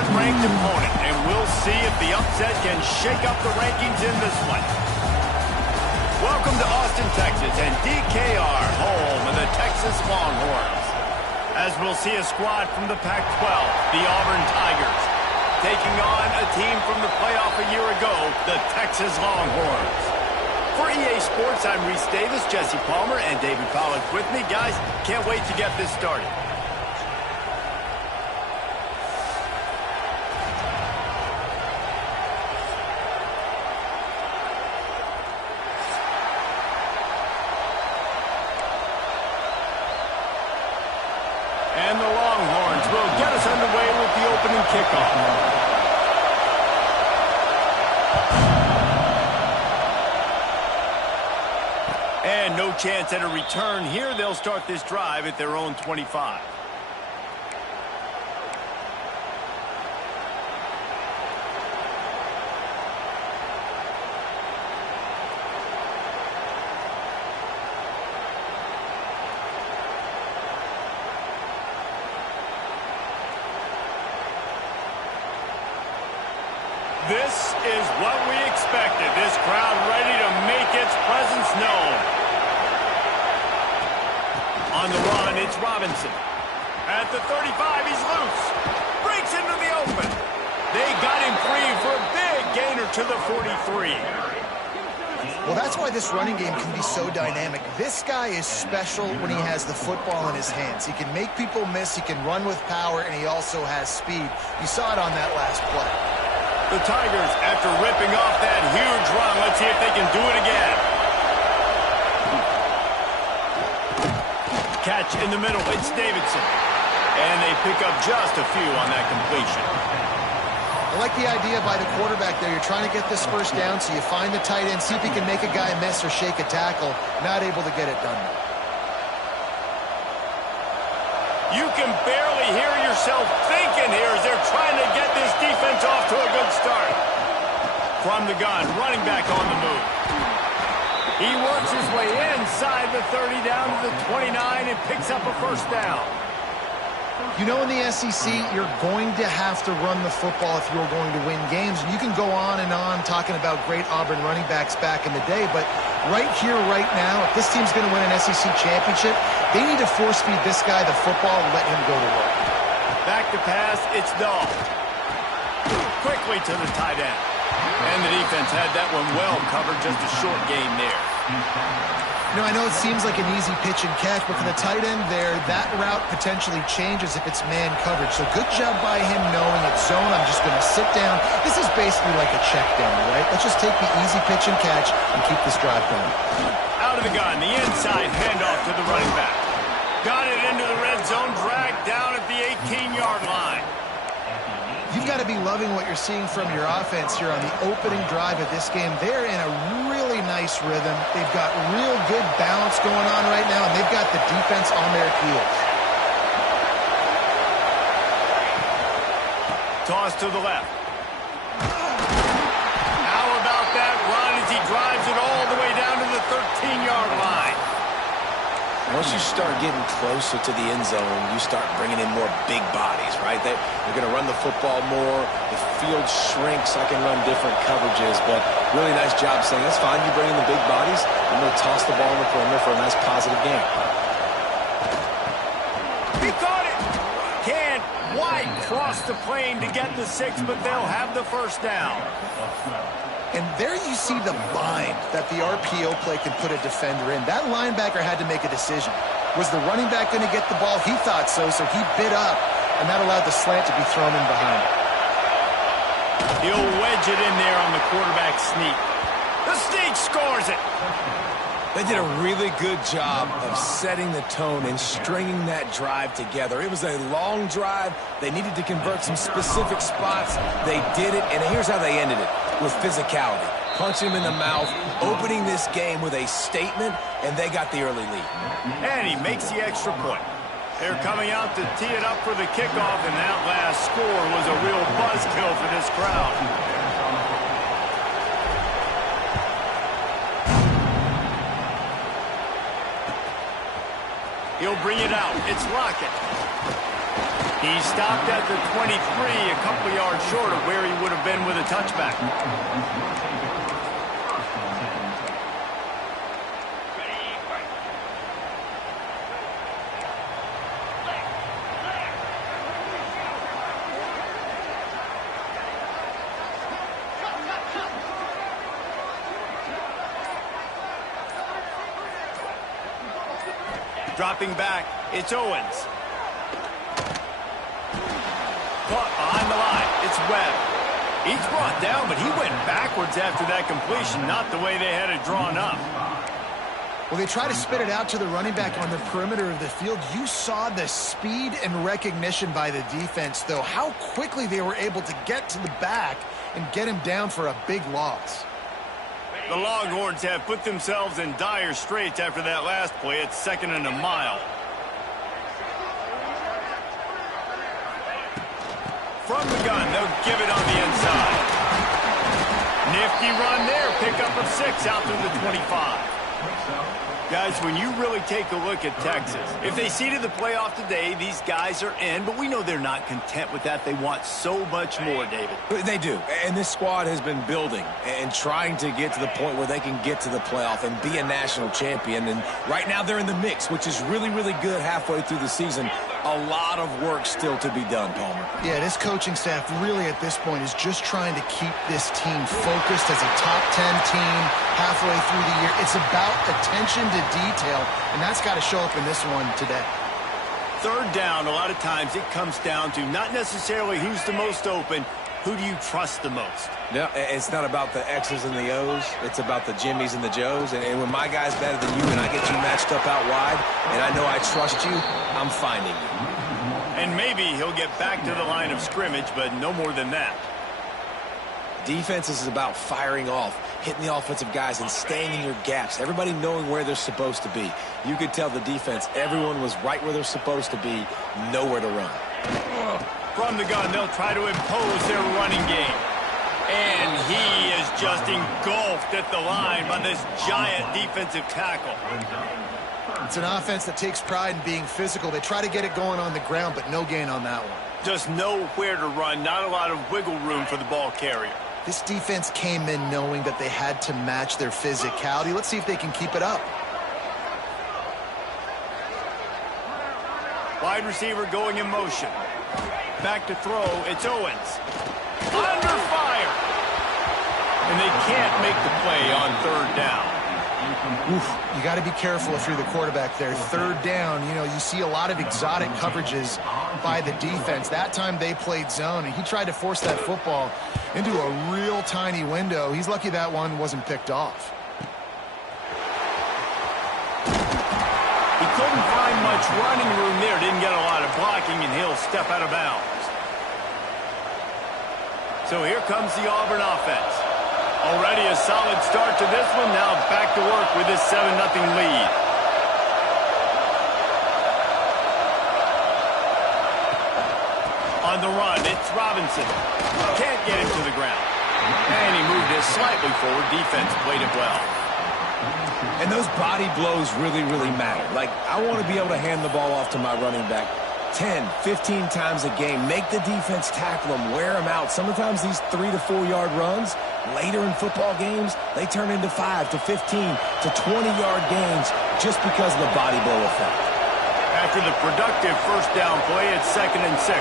unranked opponent, and we'll see if the upset can shake up the rankings in this one. Welcome to Austin, Texas, and DKR, home of the Texas Longhorns. As we'll see a squad from the Pac-12, the Auburn Tigers, taking on a team from the playoff a year ago, the Texas Longhorns. For EA Sports, I'm Reese Davis, Jesse Palmer, and David Pollack with me. Guys, can't wait to get this started. And the Longhorns will get us underway with the opening kickoff. And no chance at a return here. They'll start this drive at their own 25. This is what we expected. This crowd ready to make its presence known. On the run, it's Robinson. At the 35, he's loose. Breaks into the open. They got him free for a big gainer to the 43. Well, that's why this running game can be so dynamic. This guy is special when he has the football in his hands. He can make people miss, he can run with power, and he also has speed. You saw it on that last play. The Tigers, after ripping off that huge run, let's see if they can do it again. Catch in the middle, it's Davidson. And they pick up just a few on that completion. I like the idea by the quarterback there. You're trying to get this first down, so you find the tight end, see if he can make a guy miss or shake a tackle. Not able to get it done. You can barely hear yourself thinking here as they're trying to get this defense off to a good start. From the gun, running back on the move. He works his way inside the 30 down to the 29 and picks up a first down. You know, in the SEC, you're going to have to run the football if you're going to win games. And you can go on and on talking about great Auburn running backs back in the day, but right here, right now, if this team's going to win an SEC championship, they need to force-feed this guy the football and let him go to work. Back to pass, it's Dahl. Quickly to the tight end. And the defense had that one well covered, just a short gain there. You know, I know it seems like an easy pitch and catch, but for the tight end there, that route potentially changes if it's man coverage. So good job by him knowing it's zone. I'm just going to sit down. This is basically like a check down, right? Let's just take the easy pitch and catch and keep this drive going. Out of the gun, the inside handoff to the running back. Got it into the red zone, dragged down at the 18-yard line. You've got to be loving what you're seeing from your offense here on the opening drive of this game. They're in a really nice rhythm. They've got real good balance going on right now, and they've got the defense on their heels. Toss to the left. How about that run as he drives it all the way down to the 13-yard line? Once you start getting closer to the end zone, you start bringing in more big bodies, right? They're going to run the football more. The field shrinks. I can run different coverages, but really nice job saying, that's fine. You bring in the big bodies. I'm going to toss the ball in the perimeter for a nice positive game. He caught it. Can't White cross the plane to get the 6, but they'll have the first down. And there you see the bind that the RPO play can put a defender in. That linebacker had to make a decision. Was the running back going to get the ball? He thought so, so he bit up, and that allowed the slant to be thrown in behind him. He'll wedge it in there on the quarterback sneak. The sneak scores it. They did a really good job of setting the tone and stringing that drive together. It was a long drive. They needed to convert some specific spots. They did it, and here's how they ended it, with physicality. Punching him in the mouth, opening this game with a statement, and they got the early lead. And he makes the extra point. They're coming out to tee it up for the kickoff, and that last score was a real buzzkill for this crowd. He'll bring it out. It's Lockett. He stopped at the 23, a couple yards short of where he would have been with a touchback. Dropping back, it's Owens. Caught behind the line, it's Webb. He's brought down, but he went backwards after that completion, not the way they had it drawn up. Well, they try to spit it out to the running back on the perimeter of the field. You saw the speed and recognition by the defense, though, how quickly they were able to get to the back and get him down for a big loss. The Longhorns have put themselves in dire straits after that last play. It's 2nd and a mile. From the gun, they'll give it on the inside. Nifty run there. Pickup of 6 out through the 25. Guys, when you really take a look at Texas, if they seeded the playoff today, these guys are in, but we know they're not content with that. They want so much more, David. They do, and this squad has been building and trying to get to the point where they can get to the playoff and be a national champion, and right now they're in the mix, which is really, really good halfway through the season. A lot of work still to be done, Palmer. Yeah, this coaching staff really at this point is just trying to keep this team focused as a top 10 team halfway through the year. It's about attention to detail, and that's got to show up in this one today. 3rd down, a lot of times it comes down to not necessarily who's the most open, who do you trust the most? No, it's not about the X's and the O's. It's about the Jimmys and the Joes. And when my guy's better than you and I get you matched up out wide, and I know I trust you, I'm finding you. And maybe he'll get back to the line of scrimmage, but no more than that. Defense is about firing off, hitting the offensive guys, and staying in your gaps. Everybody knowing where they're supposed to be. You could tell the defense, everyone was right where they're supposed to be, nowhere to run. From the gun, they'll try to impose their running game. And he is just engulfed at the line by this giant defensive tackle. It's an offense that takes pride in being physical. They try to get it going on the ground, but no gain on that one. Just nowhere to run, not a lot of wiggle room for the ball carrier. This defense came in knowing that they had to match their physicality. Let's see if they can keep it up. Wide receiver going in motion. Back to throw, it's Owens. Under fire! And they can't make the play on 3rd down. Oof, you got to be careful if you're the quarterback there. 3rd down, you know, you see a lot of exotic coverages by the defense. That time they played zone, and he tried to force that football into a real tiny window. He's lucky that one wasn't picked off. He couldn't find much running room there. Didn't get a lot of blocking, and he'll step out of bounds. So here comes the Auburn offense. Already a solid start to this one. Now back to work with this 7-0 lead. On the run, it's Robinson. Can't get him to the ground. And he moved it slightly forward. Defense played it well. And those body blows really, really matter. Like, I want to be able to hand the ball off to my running back 10, 15 times a game. Make the defense tackle them, wear them out. Sometimes these 3 to 4 yard runs, later in football games, they turn into 5 to 15 to 20-yard gains just because of the body blow effect. After the productive 1st down play, it's 2nd and 6.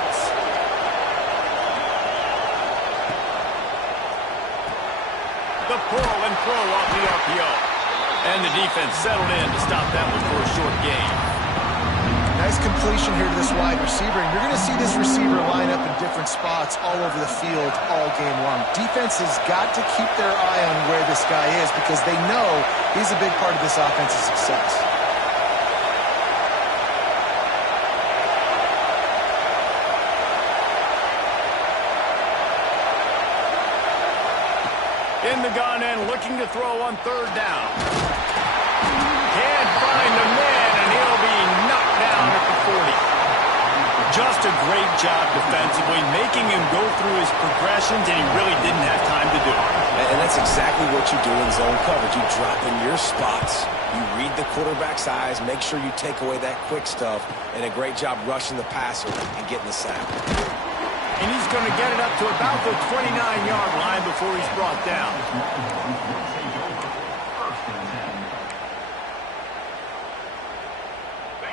The pull and throw off the RPO. And the defense settled in to stop that one for a short gain. Nice completion here to this wide receiver, and you're going to see this receiver line up in different spots all over the field all game long. Defense has got to keep their eye on where this guy is because they know he's a big part of this offense's success. In the gun and looking to throw on 3rd down. Can't find the man, and he'll be knocked down at the 40. Just a great job defensively, making him go through his progressions, and he really didn't have time to do it. And that's exactly what you do in zone coverage. You drop in your spots. You read the quarterback's eyes, make sure you take away that quick stuff, and a great job rushing the passer and getting the sack. And he's going to get it up to about the 29-yard line before he's brought down.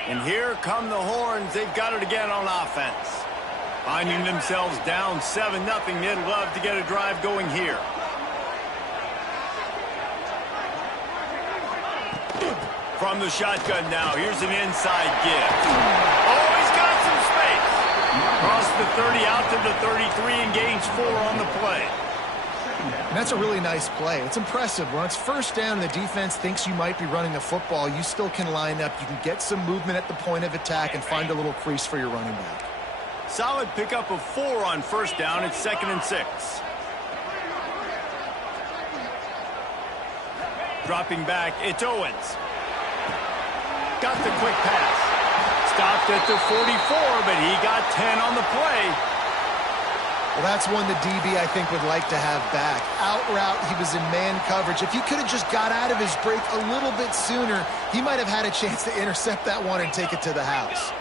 And here come the Horns. They've got it again on offense. Finding themselves down 7-0. They'd love to get a drive going here. From the shotgun now, here's an inside give. Oh, he's got some space. Across the 30, out to the 33, and gains 4 on the play. And that's a really nice play. It's impressive. When it's first down and the defense thinks you might be running the football, you still can line up. You can get some movement at the point of attack and find a little crease for your running back. Solid pickup of 4 on first down. It's 2nd and 6. Dropping back, it's Owens. Got the quick pass. Stopped at the 44, but he got 10 on the play. Well, that's one the DB, I think, would like to have back. Out route, he was in man coverage. If he could have just got out of his break a little bit sooner, he might have had a chance to intercept that one and take it to the house.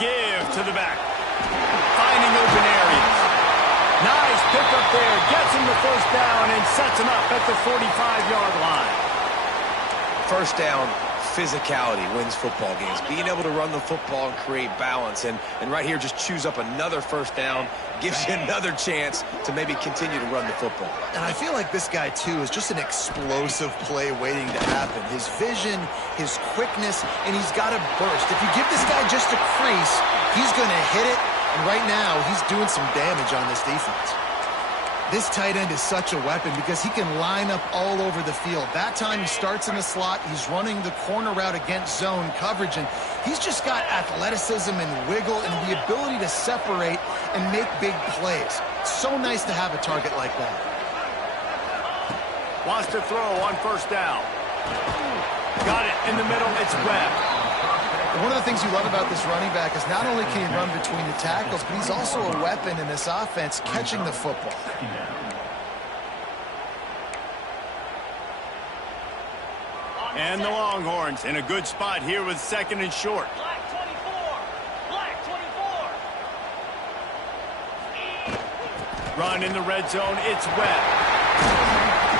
Give to the back. Finding open areas. Nice pickup there. Gets him the first down and sets him up at the 45-yard line. First down, physicality wins football games. Being able to run the football and create balance. And right here, just choose up another first down. Gives you another chance to maybe continue to run the football. And I feel like this guy, too, is just an explosive play waiting to happen. His vision, his quickness, and he's got a burst. If you give this guy just a crease, he's going to hit it. And right now, he's doing some damage on this defense. This tight end is such a weapon because he can line up all over the field. That time he starts in the slot. He's running the corner route against zone coverage. And he's just got athleticism and wiggle and the ability to separate and make big plays. It's so nice to have a target like that. Wants to throw on first down. Got it in the middle. It's Webb. One of the things you love about this running back is not only can he run between the tackles, but he's also a weapon in this offense catching the football. And the Longhorns in a good spot here with 2nd and short. Black 24. Black 24. Run in the red zone. It's Webb.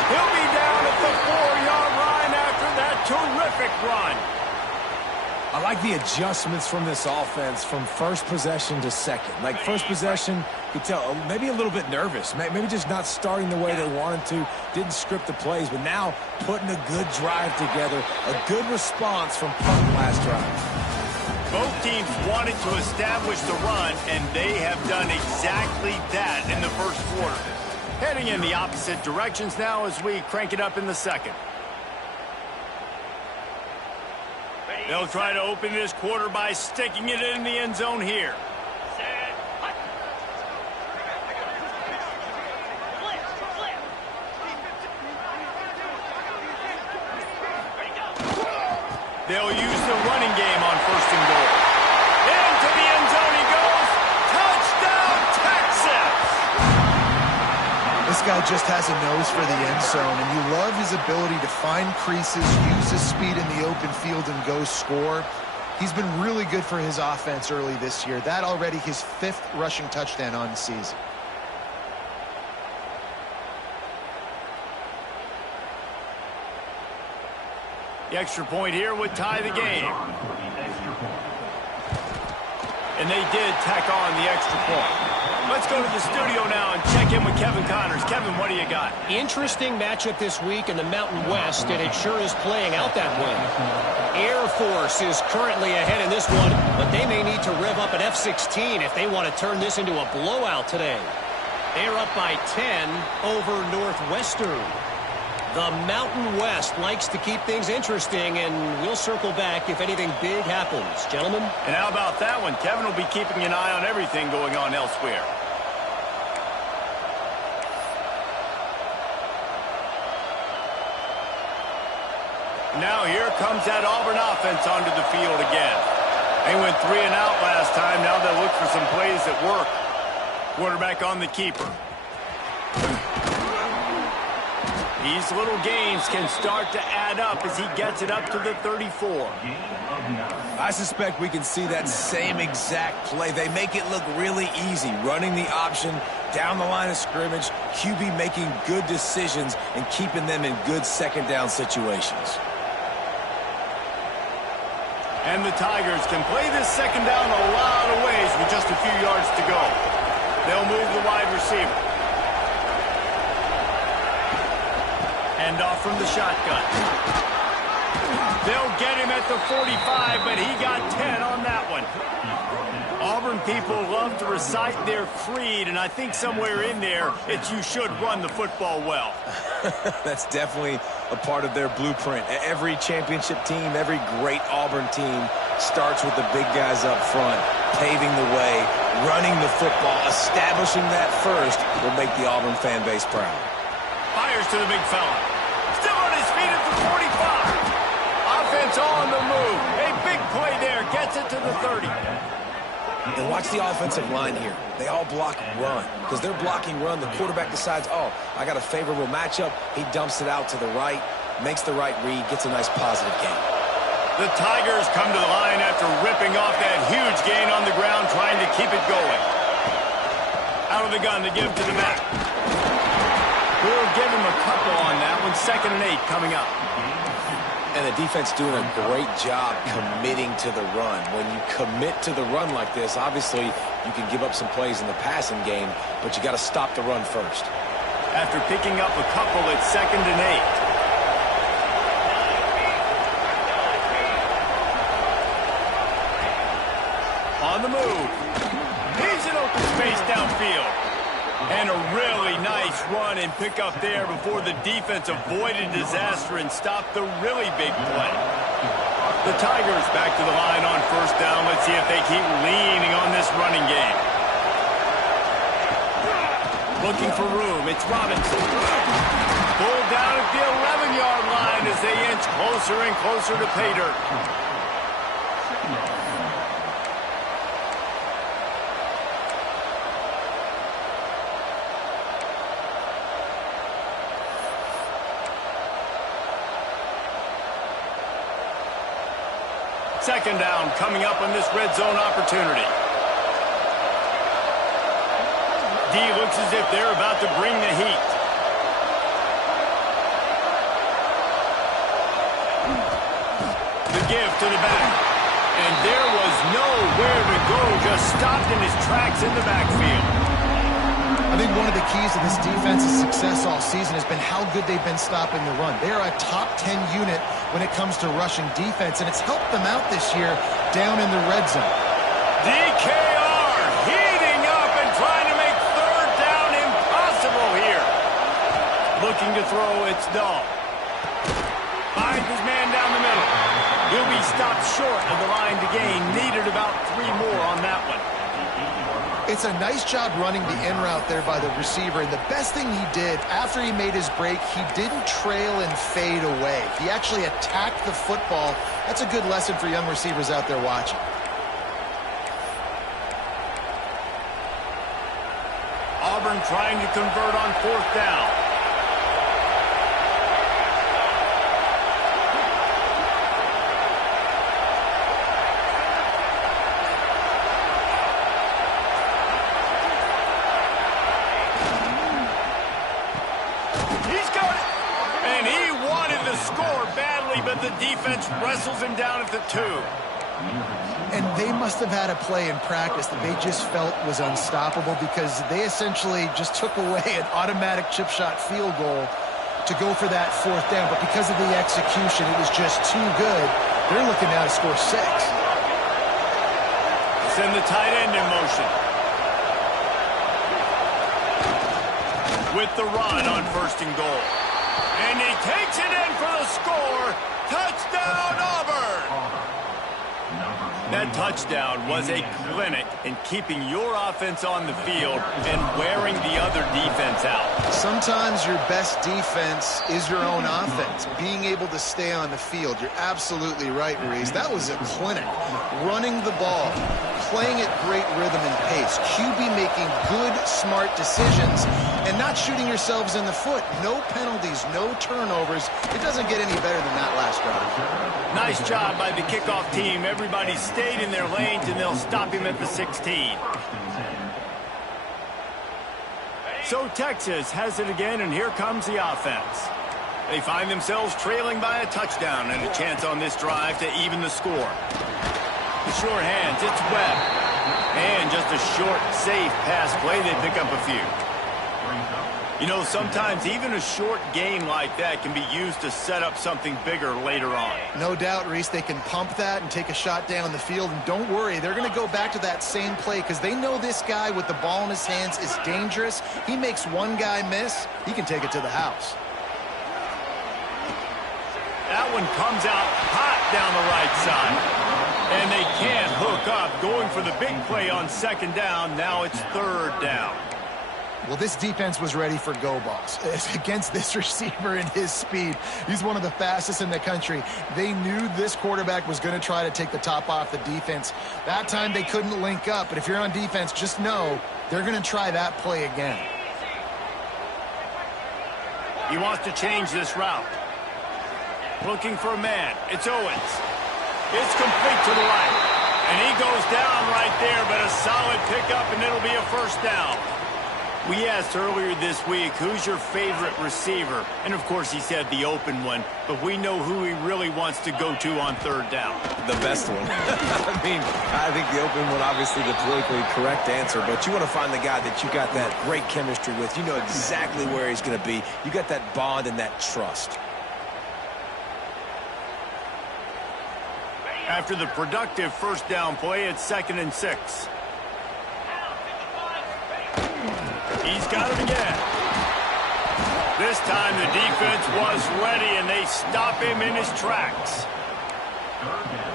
He'll be down at the 4-yard line after that terrific run. I like the adjustments from this offense from first possession to second. Like first possession, you could tell maybe a little bit nervous. Maybe just not starting the way they wanted to. Didn't script the plays, but now putting a good drive together. A good response from punt last drive. Both teams wanted to establish the run, and they have done exactly that in the first quarter. Heading in the opposite directions now as we crank it up in the second. They'll try to open this quarter by sticking it in the end zone here. They'll use the running game on 1st and goal. Into the end zone he goes. Touchdown, Texas! This guy just has a nose for the end zone, and you love his ability to find creases, use his speed in the open field, and go score. He's been really good for his offense early this year. That already his 5th rushing touchdown on the season. The extra point here would tie the game. And they did tack on the extra point. Let's go to the studio now and check in with Kevin Connors. Kevin, what do you got? Interesting matchup this week in the Mountain West, and it sure is playing out that way. Air Force is currently ahead in this one, but they may need to rev up an F-16 if they want to turn this into a blowout today. They're up by 10 over Northwestern. The Mountain West likes to keep things interesting, and we'll circle back if anything big happens. Gentlemen? And how about that one? Kevin will be keeping an eye on everything going on elsewhere. Now here comes that Auburn offense onto the field again. They went 3 and out last time. Now they look for some plays that work. Quarterback on the keeper. These little gains can start to add up as he gets it up to the 34. I suspect we can see that same exact play. They make it look really easy, running the option down the line of scrimmage, QB making good decisions and keeping them in good second down situations. And the Tigers can play this second down a lot of ways with just a few yards to go. They'll move the wide receiver. Hand off from the shotgun. They'll get him at the 45, but he got 10 on that one. Auburn people love to recite their creed, and I think somewhere in there, it's you should run the football well. That's definitely a part of their blueprint. Every championship team, every great Auburn team starts with the big guys up front, paving the way, running the football, establishing that first will make the Auburn fan base proud. Fires to the big fella. Still on his feet at the 45. Offense on the move. A big play there. Gets it to the 30. And watch the offensive line here. They all block run. Because they're blocking run, the quarterback decides, oh, I got a favorable matchup. He dumps it out to the right, makes the right read, gets a nice positive gain. The Tigers come to the line after ripping off that huge gain on the ground, trying to keep it going. Out of the gun to give to the back. We'll give him a couple on that one. 2nd and 8 coming up. And the defense doing a great job committing to the run. When you commit to the run like this, obviously you can give up some plays in the passing game, but you got to stop the run first. After picking up a couple, it's 2nd and 8. On the move. He's in open space downfield. And a really nice run and pick up there before the defense avoided disaster and stopped the really big play. The Tigers back to the line on 1st down. Let's see if they keep leaning on this running game. Looking for room. It's Robinson. Pulled down at the 11-yard line as they inch closer and closer to pay dirt. Second down coming up on this red zone opportunity. D looks as if they're about to bring the heat. The give to the back. And there was nowhere to go, just stopped in his tracks in the backfield. I think one of the keys to this defense's success all season has been how good they've been stopping the run. They are a top 10 unit when it comes to rushing defense, and it's helped them out this year down in the red zone. DKR heating up and trying to make 3rd down impossible here. Looking to throw, it's Dahl. Finds his man down the middle. He'll be stopped short of the line to gain. Needed about 3 more on that one. It's a nice job running the in route there by the receiver, and the best thing he did after he made his break, he didn't trail and fade away. He actually attacked the football. That's a good lesson for young receivers out there watching. Auburn trying to convert on 4th down. But the defense wrestles him down at the 2. And they must have had a play in practice that they just felt was unstoppable because they essentially just took away an automatic chip shot field goal to go for that 4th down. But because of the execution, it was just too good. They're looking now to score 6. Send the tight end in motion. With the run on 1st and goal. And he takes it in for the score. Touchdown, Auburn! That touchdown was a clinic in keeping your offense on the field and wearing the other defense out. Sometimes your best defense is your own offense, being able to stay on the field. You're absolutely right, Reese. That was a clinic. Running the ball, playing at great rhythm and pace. QB making good, smart decisions and not shooting yourselves in the foot. No penalties, no turnovers. It doesn't get any better than that last drive. Nice job by the kickoff team. Everybody stayed in their lanes, and they'll stop him at the 16. So Texas has it again, and here comes the offense. They find themselves trailing by a touchdown and a chance on this drive to even the score. The short hands, it's Webb. And just a short, safe pass play, they pick up a few. You know, sometimes even a short gain like that can be used to set up something bigger later on. No doubt, Reese, they can pump that and take a shot down the field. And don't worry, they're going to go back to that same play because they know this guy with the ball in his hands is dangerous. He makes one guy miss, he can take it to the house. That one comes out hot down the right side. And they can't hook up, going for the big play on second down. Now it's third down. Well, this defense was ready for go balls. Against this receiver and his speed, he's one of the fastest in the country. They knew this quarterback was going to try to take the top off the defense. That time they couldn't link up, but if you're on defense, just know they're going to try that play again. He wants to change this route. Looking for a man. It's Owens. It's complete to the right. And he goes down right there, but a solid pickup, and it'll be a first down. We asked earlier this week, who's your favorite receiver? And, of course, he said the open one, but we know who he really wants to go to on third down. The best one. I think the open one, obviously the politically correct answer, but you want to find the guy that you got that great chemistry with. You know exactly where he's going to be. You got that bond and that trust. After the productive first down play, it's 2nd and 6. He's got it again. This time the defense was ready, and they stop him in his tracks.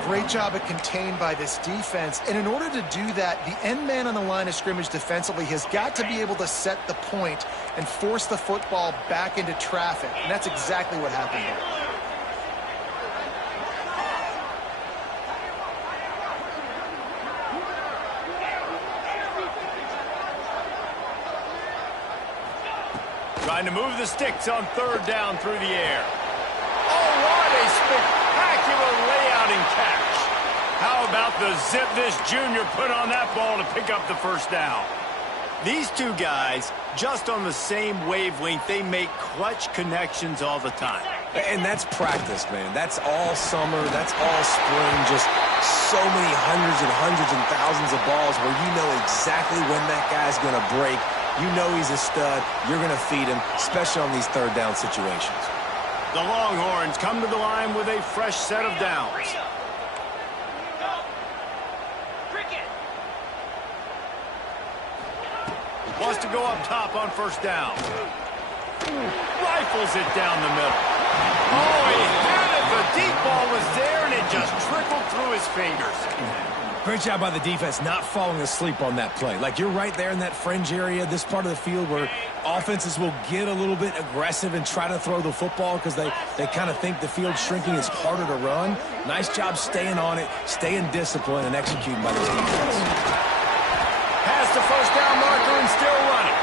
Great job at contained by this defense. And in order to do that, the end man on the line of scrimmage defensively has got to be able to set the point and force the football back into traffic. And that's exactly what happened here. Trying to move the sticks on third down through the air. Oh, what a spectacular layout and catch. How about the zip this junior put on that ball to pick up the first down? These two guys, just on the same wavelength, they make clutch connections all the time. And that's practice, man. That's all summer. That's all spring. Just so many hundreds and thousands of balls where you know exactly when that guy's going to break. You know he's a stud. You're going to feed him, especially on these third down situations. The Longhorns come to the line with a fresh set of downs. Wants to go up top on first down. Rifles it down the middle. Oh, he had it. The deep ball was there, and it just trickled through his fingers. Great job by the defense not falling asleep on that play. Like, you're right there in that fringe area, this part of the field where offenses will get a little bit aggressive and try to throw the football because they kind of think the field's shrinking. It's harder to run. Nice job staying on it, staying disciplined, and executing by this defense. Past the first down marker and still running.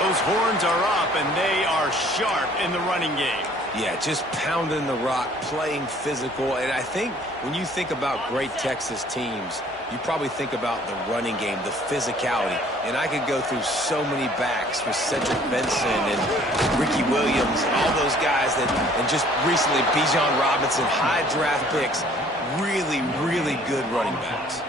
Those horns are up, and they are sharp in the running game. Yeah, just pounding the rock, playing physical. And I think when you think about great Texas teams, you probably think about the running game, the physicality. And I could go through so many backs with Cedric Benson and Ricky Williams and all those guys that, and just recently Bijan Robinson, high draft picks, really, really good running backs.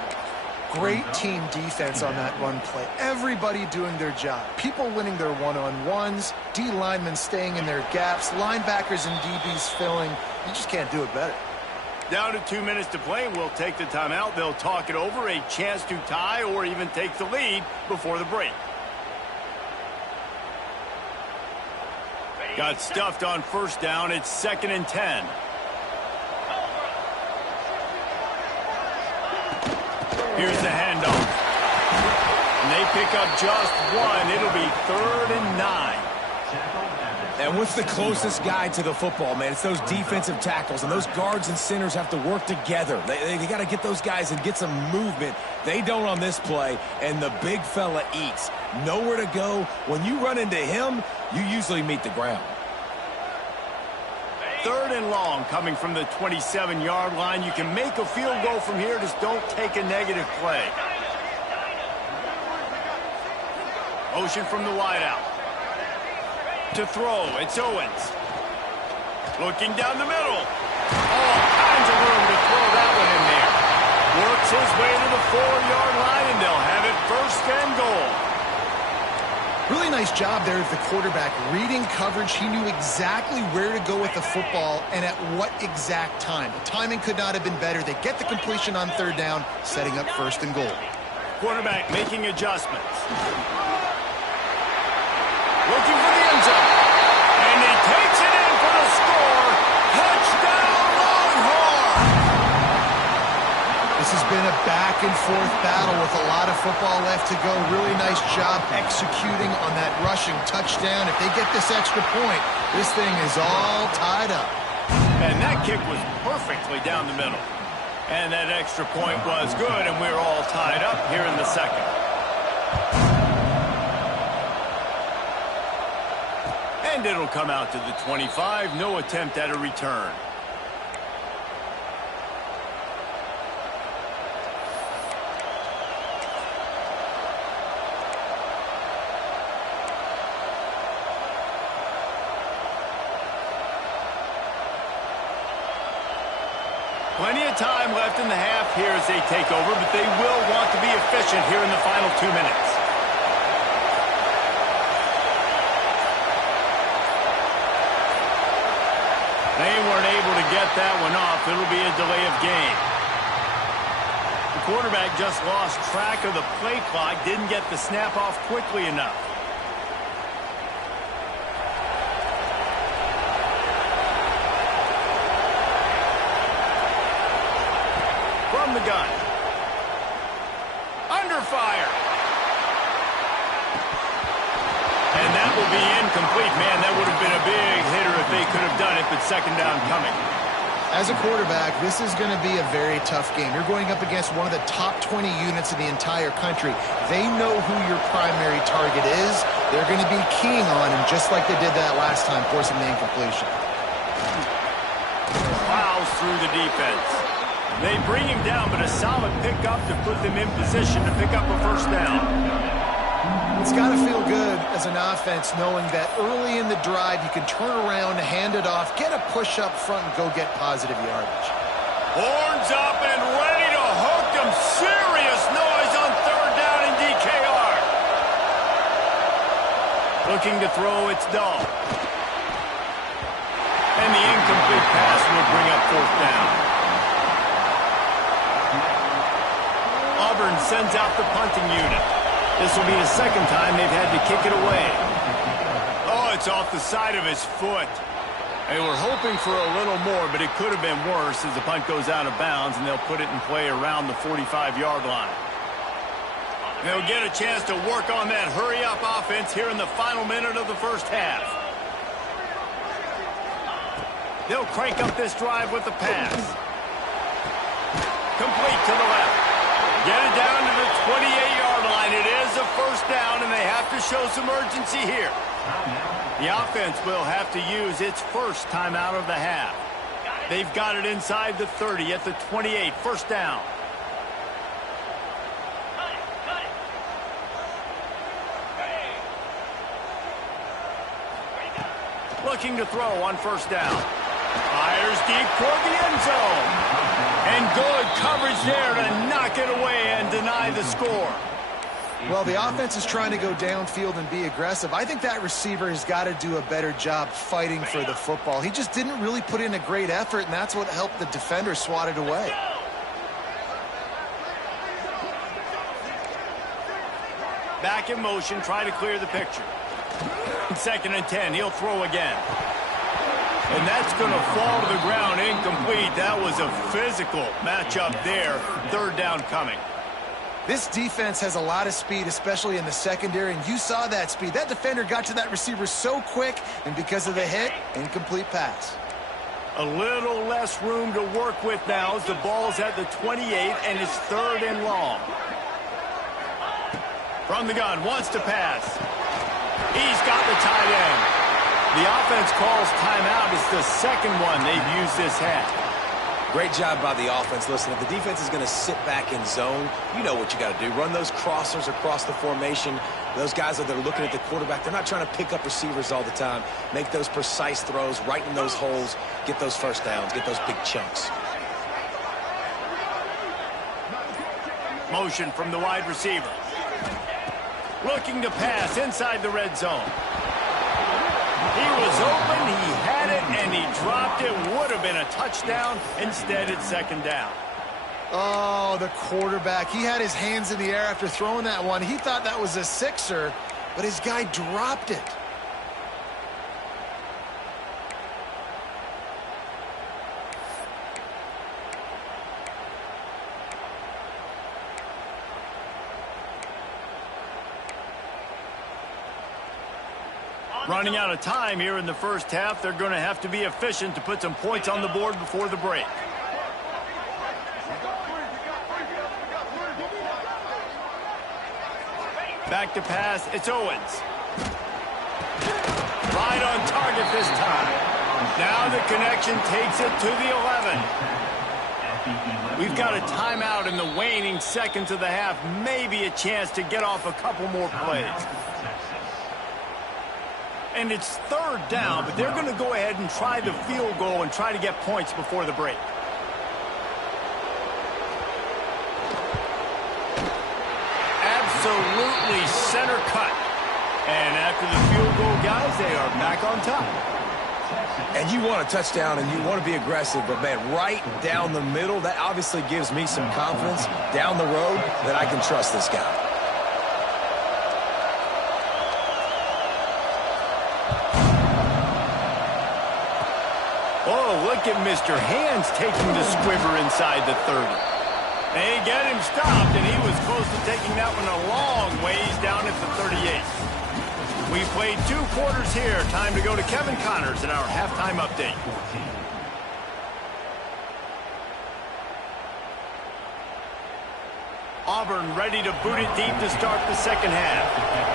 Great team defense on that run play. Everybody doing their job. People winning their one-on-ones, D linemen staying in their gaps, linebackers and DBs filling. You just can't do it better. Down to 2 minutes to play. We'll take the timeout. They'll talk it over, a chance to tie or even take the lead before the break. Got stuffed on first down. It's 2nd and 10. Here's the handoff. And they pick up just one. It'll be 3rd and 9. And what's the closest guy to the football, man? It's those defensive tackles, and those guards and centers have to work together. They got to get those guys and get some movement. They don't on this play, and the big fella eats. Nowhere to go. When you run into him, you usually meet the ground. 3rd and long coming from the 27-yard line. You can make a field goal from here. Just don't take a negative play. Motion from the wideout. To throw, it's Owens. Looking down the middle. All kinds of room to throw that one in there. Works his way to the 4-yard line, and they'll have it 1st and goal. Really nice job there of the quarterback. Reading coverage, he knew exactly where to go with the football and at what exact time. The timing could not have been better. They get the completion on 3rd down, setting up 1st and goal. Quarterback making adjustments. Looking for the end zone. And he takes it in for the score. Touchdown, Longhorn! This has been a back-and-forth battle with a lot of football left to go. Really nice job executing on that rushing touchdown. If they get this extra point, this thing is all tied up. And that kick was perfectly down the middle. And that extra point was good, and we're all tied up here in the 2nd. And it'll come out to the 25. No attempt at a return. Plenty of time left in the half here as they take over, but they will want to be efficient here in the final 2 minutes. They weren't able to get that one off. It'll be a delay of game. The quarterback just lost track of the play clock, didn't get the snap off quickly enough. From the gun. Under fire. And that will be incomplete. Man, that would have been a big hitter if they could have done it, but 2nd down coming. As a quarterback, this is going to be a very tough game. You're going up against one of the top 20 units in the entire country. They know who your primary target is. They're going to be keying on him just like they did that last time, forcing the incompletion. Plows through the defense. They bring him down, but a solid pickup to put them in position to pick up a 1st down. It's got to feel good as an offense knowing that early in the drive you can turn around, hand it off, get a push up front, and go get positive yardage. Horns up and ready to hook them. Serious noise on 3rd down in DKR. Looking to throw, it's Dahl. And the incomplete pass will bring up 4th down. Auburn sends out the punting unit. This will be the 2nd time they've had to kick it away. Oh, it's off the side of his foot. They were hoping for a little more, but it could have been worse as the punt goes out of bounds, and they'll put it in play around the 45-yard line. They'll get a chance to work on that hurry-up offense here in the final minute of the 1st half. They'll crank up this drive with the pass. Complete to the left. Get it down to the 28-yard line. It is a 1st down, and they have to show some urgency here. The offense will have to use its 1st timeout of the half. They've got it inside the 30 at the 28, 1st down. Looking to throw on 1st down. Fires deep toward the end zone. And good coverage there to knock it away and deny the score. Well, the offense is trying to go downfield and be aggressive. I think that receiver has got to do a better job fighting for the football. He just didn't really put in a great effort, and that's what helped the defender swat it away. Back in motion, try to clear the picture. 2nd and 10, he'll throw again. And that's going to fall to the ground incomplete. That was a physical matchup there. 3rd down coming. This defense has a lot of speed, especially in the secondary, and you saw that speed. That defender got to that receiver so quick, and because of the hit, incomplete pass. A little less room to work with now as the ball's at the 28 and it's 3rd and long. From the gun, wants to pass. He's got the tight end. The offense calls timeout. It's the second one they've used this half. Great job by the offense. Listen, if the defense is going to sit back in zone, you know what you got to do. Run those crossers across the formation. Those guys that are looking at the quarterback, they're not trying to pick up receivers all the time. Make those precise throws, right in those holes, get those first downs, get those big chunks. Motion from the wide receiver. Looking to pass inside the red zone. He was open, he had it, and he dropped it. Would have been a touchdown. Instead, it's 2nd down. Oh, the quarterback. He had his hands in the air after throwing that one. He thought that was a sixer, but his guy dropped it. Running out of time here in the first half. They're going to have to be efficient to put some points on the board before the break. Back to pass. It's Owens. Right on target this time. Now the connection takes it to the 11. We've got a timeout in the waning seconds of the half. Maybe a chance to get off a couple more plays. And it's 3rd down, but they're going to go ahead and try the field goal and try to get points before the break. Absolutely center cut. And after the field goal, guys, they are back on top. And you want a touchdown and you want to be aggressive, but, man, right down the middle, that obviously gives me some confidence down the road that I can trust this guy. Oh, look at Mr. Hands taking the squibber inside the 30. They get him stopped, and he was close to taking that one a long ways down at the 38. We played 2 quarters here. Time to go to Kevin Connors in our halftime update. Auburn ready to boot it deep to start the second half.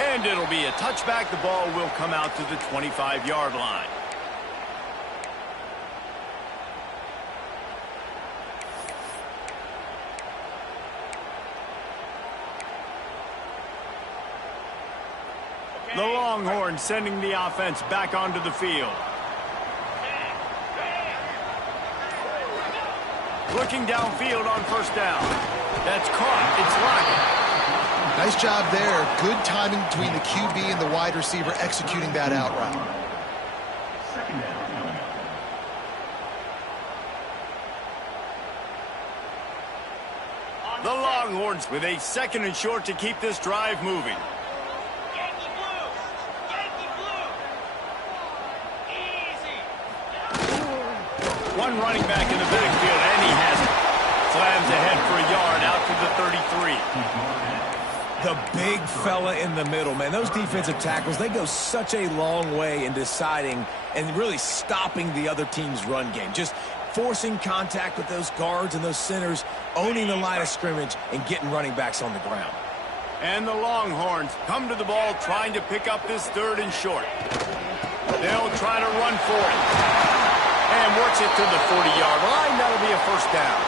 And it'll be a touchback. The ball will come out to the 25-yard line. The Longhorns sending the offense back onto the field. Looking downfield on 1st down. That's caught. It's locked. Nice job there. Good timing between the QB and the wide receiver executing that out route. The Longhorns with a 2nd and short to keep this drive moving. Yankee blue! Yankee blue! Easy! One running back in the backfield, and he has it. Slams ahead for a yard out to the 33. The big fella in the middle, man. Those defensive tackles, they go such a long way in deciding and really stopping the other team's run game. Just forcing contact with those guards and those centers, owning the line of scrimmage, and getting running backs on the ground. And the Longhorns come to the ball trying to pick up this 3rd and short. They'll try to run for it. And works it to the 40-yard line. That'll be a 1st down.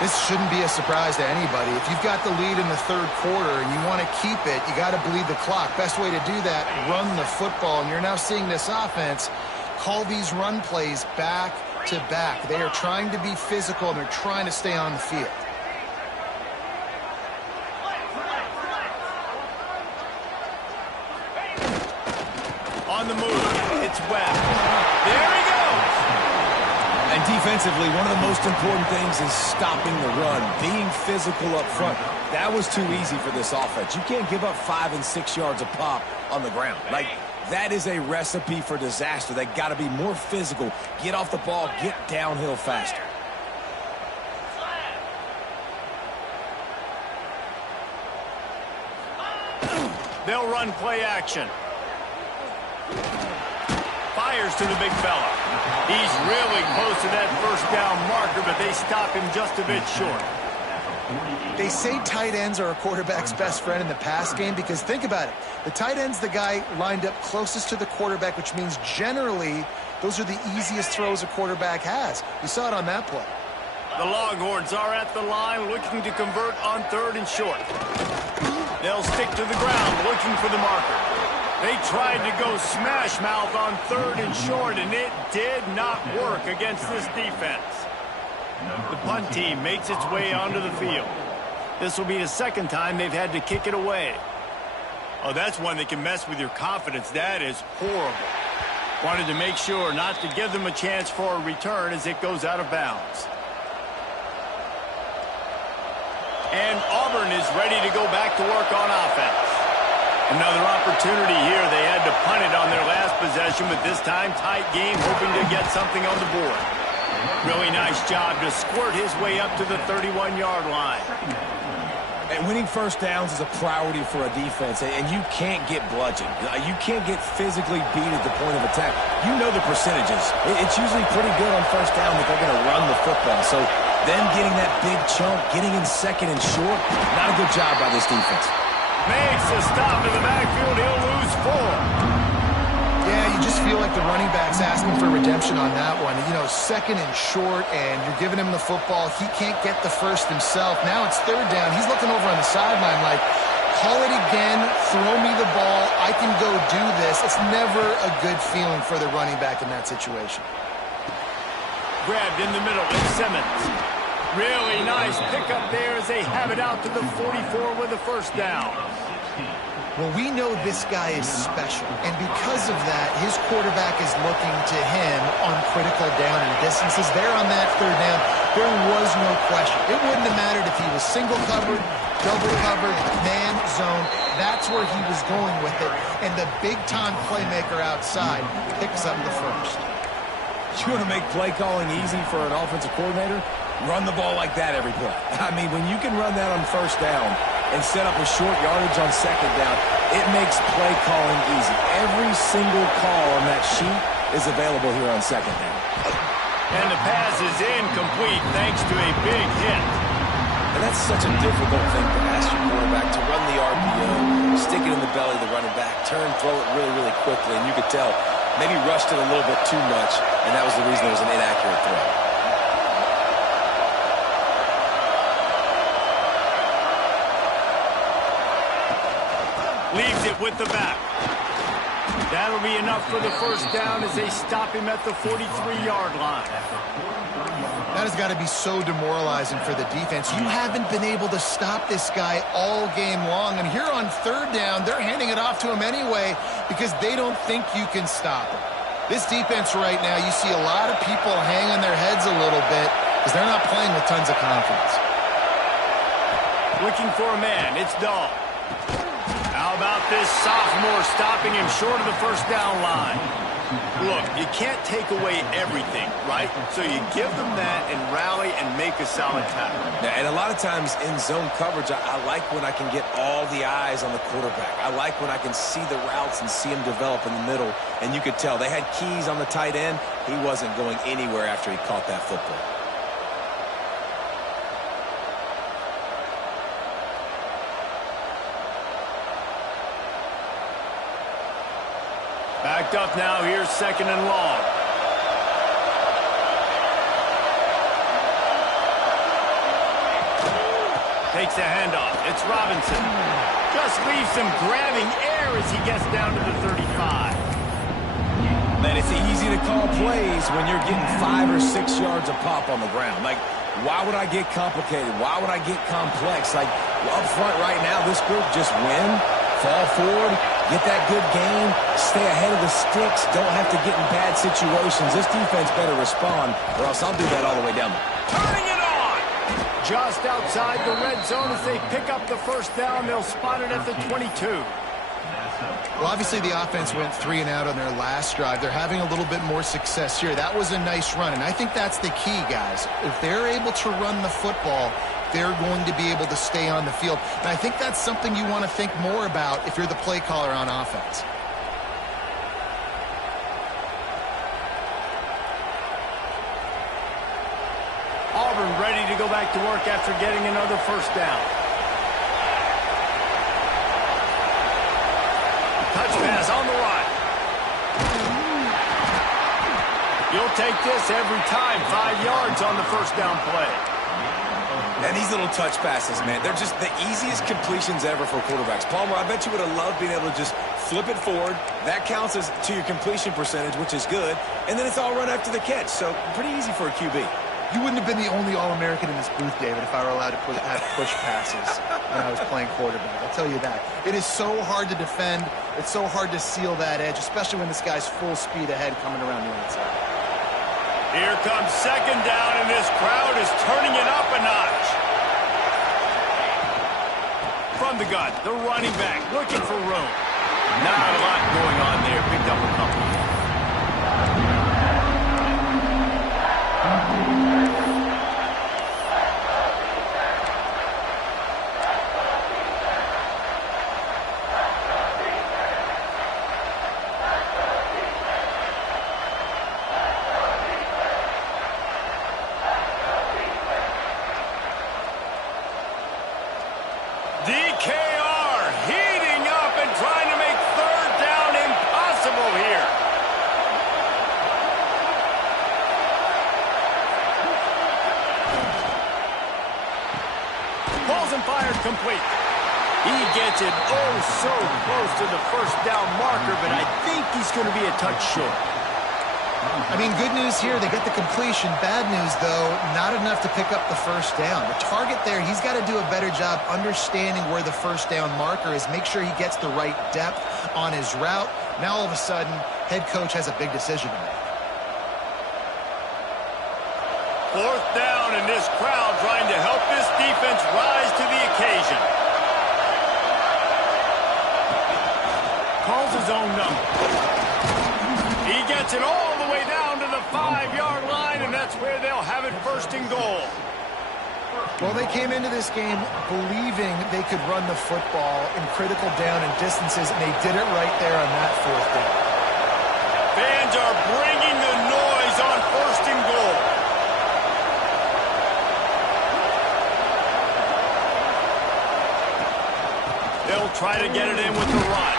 This shouldn't be a surprise to anybody. If you've got the lead in the 3rd quarter and you want to keep it, you got to bleed the clock. Best way to do that, run the football. And you're now seeing this offense call these run plays back to back. They are trying to be physical, and they're trying to stay on the field. On the move, it's Webb. There he goes! And Defensively, one of the most important things is stopping the run, being physical up front. That was too easy for this offense. You can't give up 5 and 6 yards a pop on the ground. Like, that is a recipe for disaster. They got to be more physical, get off the ball, get downhill faster. They'll run play action. Fires to the big fella. He's really close to that first down marker, but they stop him just a bit short. They say tight ends are a quarterback's best friend in the pass game because think about it. The tight end's the guy lined up closest to the quarterback, which means generally those are the easiest throws a quarterback has. You saw it on that play. The Longhorns are at the line looking to convert on 3rd and short. They'll stick to the ground looking for the marker. They tried to go smash mouth on 3rd and short, and it did not work against this defense. The punt team makes its way onto the field. This will be the second time they've had to kick it away. Oh, that's one that can mess with your confidence. That is horrible. Wanted to make sure not to give them a chance for a return as it goes out of bounds. And Auburn is ready to go back to work on offense. Another opportunity here. They had to punt it on their last possession, but this time tight game, hoping to get something on the board. Really nice job to squirt his way up to the 31-yard line. And winning first downs is a priority for a defense, and you can't get bludgeoned. You can't get physically beat at the point of attack. You know the percentages. It's usually pretty good on first down that they're going to run the football. So them getting that big chunk, getting in 2nd and short, not a good job by this defense. Makes a stop in the backfield. He'll lose 4. Yeah, you just feel like the running back's asking for redemption on that one. You know, 2nd and short, and you're giving him the football. He can't get the first himself. Now it's 3rd down. He's looking over on the sideline like, call it again, throw me the ball, I can go do this. It's never a good feeling for the running back in that situation. Grabbed in the middle is Simmons. Really nice pickup there as they have it out to the 44 with a first down. Well, we know this guy is special, and because of that, his quarterback is looking to him on critical down and distances. There on that 3rd down, there was no question. It wouldn't have mattered if he was single covered, double covered, man, zone. That's where he was going with it, and the big-time playmaker outside picks up the first. You want to make play calling easy for an offensive coordinator? Run the ball like that every play. I mean, when you can run that on first down and set up a short yardage on 2nd down, it makes play calling easy. Every single call on that sheet is available here on 2nd down. And the pass is incomplete thanks to a big hit. And that's such a difficult thing to ask your quarterback, to run the RPO, stick it in the belly of the running back, turn, throw it really, really quickly, and you could tell maybe rushed it a little bit too much, and that was the reason it was an inaccurate throw. Leaves it with the back. That'll be enough for the first down as they stop him at the 43-yard line. That has got to be so demoralizing for the defense. You haven't been able to stop this guy all game long. And here on 3rd down, they're handing it off to him anyway because they don't think you can stop him. This defense right now, you see a lot of people hanging their heads a little bit because they're not playing with tons of confidence. Looking for a man. It's Dahl. How about this sophomore stopping him short of the first down line? Look, you can't take away everything, right? So you give them that and rally and make a solid tackle. Now, and a lot of times in zone coverage, I like when I can get all the eyes on the quarterback. I like when I can see the routes and see him develop in the middle. And you could tell they had keys on the tight end. He wasn't going anywhere after he caught that football. Backed up now, here's 2nd and long. Takes a handoff. It's Robinson. Just leaves him grabbing air as he gets down to the 35. Man, it's easy to call plays when you're getting 5 or 6 yards a pop on the ground. Like, why would I get complicated? Why would I get complex? Like, up front right now, this group just win, fall forward, Get that good gain, stay ahead of the sticks, don't have to get in bad situations. This defense better respond, or else I'll do that all the way down. Turning it on! Just outside the red zone as they pick up the first down. They'll spot it at the 22. Well, obviously the offense went 3 and out on their last drive. They're having a little bit more success here. That was a nice run, and I think that's the key, guys. If they're able to run the football, they're going to be able to stay on the field. And I think that's something you want to think more about if you're the play caller on offense. Auburn ready to go back to work after getting another first down. Touch pass on the run. You'll take this every time. 5 yards on the first down play. And these little touch passes, man, they're just the easiest completions ever for quarterbacks. Palmer, I bet you would have loved being able to just flip it forward. That counts as to your completion percentage, which is good. And then it's all run after the catch. So pretty easy for a QB. You wouldn't have been the only All-American in this booth, David, if I were allowed to have push passes when I was playing quarterback. I'll tell you that. It is so hard to defend. It's so hard to seal that edge, especially when this guy's full speed ahead coming around the outside. Here comes second down, and this crowd is turning it up a notch. From the gun, the running back looking for room. Not a lot going on there. Picked up a couple. DKR heating up and trying to make third down impossible here. Balls and fired complete. He gets it oh so close to the first down marker, but I think he's going to be a touch short. I mean, good news here, they get the completion. Bad news, though, not enough to pick up the first down. The target there, he's got to do a better job understanding where the first down marker is, make sure he gets the right depth on his route. Now, all of a sudden, head coach has a big decision to make. Fourth down, and this crowd trying to help this defense rise to the occasion. Calls his own number. He gets it all the way down to the 5-yard line, and that's where they'll have it first and goal. Well, they came into this game believing they could run the football in critical down and distances, and they did it right there on that fourth down. Fans are bringing the noise on first and goal. They'll try to get it in with the run.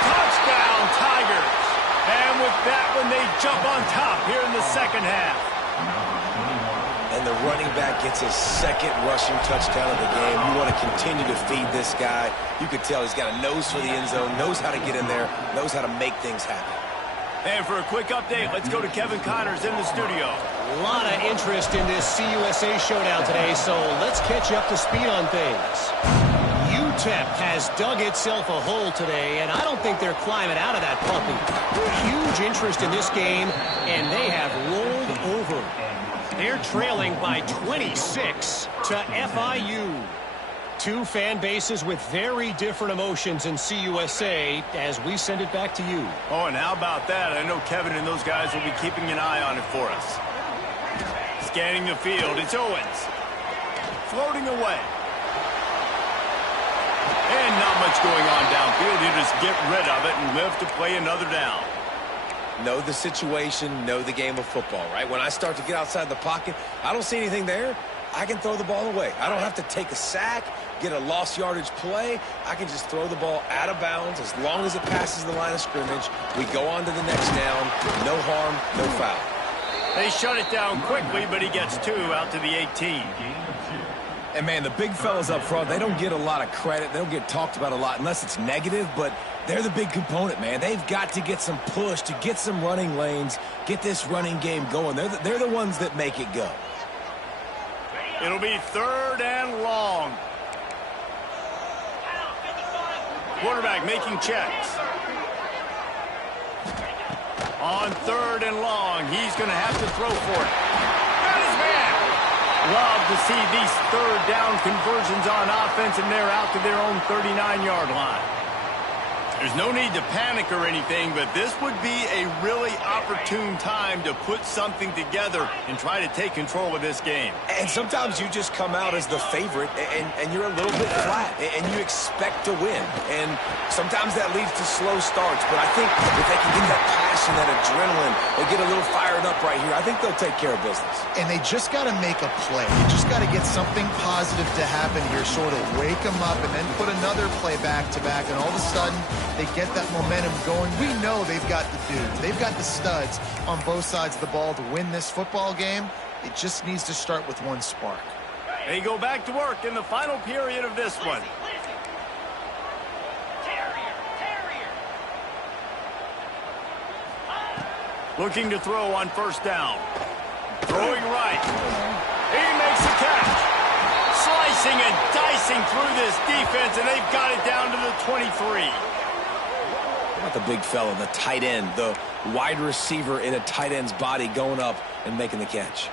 Touchdown, Tigers. And with that one, they jump on top here in the second half. And the running back gets his second rushing touchdown of the game. You want to continue to feed this guy. You could tell he's got a nose for the end zone, knows how to get in there, knows how to make things happen. And for a quick update, let's go to Kevin Connors in the studio. A lot of interest in this CUSA showdown today, so let's catch you up to speed on things. UTEP has dug itself a hole today, and I don't think they're climbing out of that puppy. Huge interest in this game, and they have rolled over. They're trailing by 26 to FIU. Two fan bases with very different emotions in CUSA as we send it back to you. Oh, and how about that? I know Kevin and those guys will be keeping an eye on it for us. Scanning the field, it's Owens. Floating away. And not much going on downfield. You just get rid of it and live to play another down. Know the situation, know the game of football, right? When I start to get outside the pocket, I don't see anything there. I can throw the ball away. I don't have to take a sack, get a lost yardage play. I can just throw the ball out of bounds as long as it passes the line of scrimmage. We go on to the next down. No harm, no foul. They shut it down quickly, but he gets two out to the 18. And, man, the big fellas up front, they don't get a lot of credit. They don't get talked about a lot unless it's negative, but they're the big component, man. They've got to get some push to get some running lanes, get this running game going. They're the ones that make it go. It'll be third and long. Quarterback making checks. On 3rd and long, he's going to have to throw for it. Got his man. Love to see these 3rd down conversions on offense, and they're out to their own 39-yard line. There's no need to panic or anything, but this would be a really opportune time to put something together and try to take control of this game. And sometimes you just come out as the favorite, and you're a little bit flat, and you expect to win. And sometimes that leads to slow starts, but I think if they can get that passion, that adrenaline, they get a little fired up right here, I think they'll take care of business. And they just got to make a play. You just got to get something positive to happen here, sort of wake them up, and then put another play back-to-back, and all of a sudden, they get that momentum going. We know they've got the dudes. They've got the studs on both sides of the ball to win this football game. It just needs to start with one spark. They go back to work in the final period of this one. Looking to throw on 1st down. Throwing right. He makes the catch. Slicing and dicing through this defense, and they've got it down to the 23. The big fella, the tight end, the wide receiver in a tight end's body going up and making the catch.